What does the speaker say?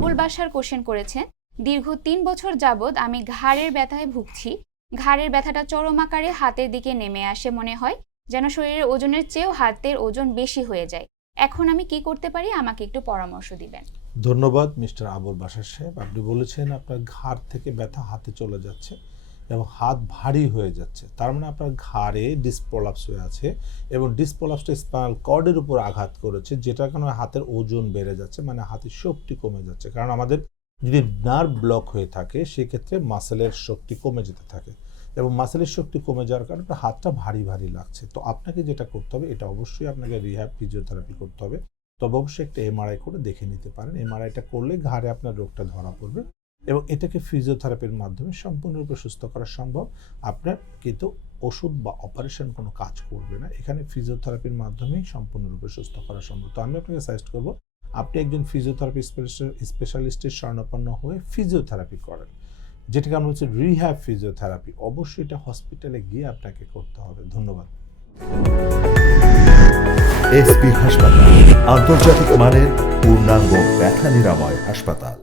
Abul Bashar question করেছেন, দীর্ঘ ৩ বছর যাবৎ আমি ঘাড়ের ব্যথায় ভুগছি। ঘাড়ের ব্যথাটা চরম আকারে হাতের দিকে নেমে আসে, মনে হয় যেন শরীরের ওজনের চেয়েও হাতের ওজন বেশি হয়ে যায়। এখন আমি কি করতে পারি, আমাকে একটু পরামর্শ দিবেন। ধন্যবাদ মিস্টার আবুল বাশার সাহেব। আপনি বলেছেন আপনার ঘাড় থেকে ব্যথা হাতে চলে যাচ্ছে এবং হাত ভারী হয়ে যাচ্ছে, তার মানে আপনার ঘাড়ে ডিসপ্রলাপস হয়ে আছে এবং ডিসপ্রলাপসটা স্পাইনাল কর্ডের উপর আঘাত করেছে, যেটার কারণে হাতের ওজন বেড়ে যাচ্ছে, মানে হাতের শক্তি কমে যাচ্ছে। কারণ আমাদের যদি নার্ভ ব্লক হয়ে থাকে সেক্ষেত্রে মাসেলের শক্তি কমে যেতে থাকে এবং মাসেলের শক্তি কমে যাওয়ার কারণে আপনার হাতটা ভারী ভারী লাগছে। তো আপনাকে যেটা করতে হবে, এটা অবশ্যই আপনাকে রিহ্যাব ফিজিওথেরাপি করতে হবে। তবে অবশ্যই একটা এমআরআই করে দেখে নিতে পারেন। এমআরআইটা করলে ঘাড়ে আপনার রোগটা ধরা পড়বে এবং এটাকে ফিজিওথেরাপির মাধ্যমে সম্পূর্ণরূপে সুস্থ করা সম্ভব। আপনার কিন্তু ওষুধ বা অপারেশন কোনো কাজ করবে না, এখানে ফিজিওথেরাপির মাধ্যমেই সম্পূর্ণরূপে সুস্থ করা সম্ভব। তো আমি আপনাকে সাজেস্ট করবো আপনি একজন ফিজিওথেরাপি স্পেশালিস্টের শরণাপন্ন হয়ে ফিজিওথেরাপি করেন, যেটাকে আমরা হচ্ছে রিহ্যাব ফিজিওথেরাপি। অবশ্যই এটা হসপিটালে গিয়ে আপনাকে করতে হবে। ধন্যবাদ। এসপি হাসপাতাল, আন্তর্জাতিক মানের পূর্ণাঙ্গ ব্যথা নিরাময় হাসপাতাল।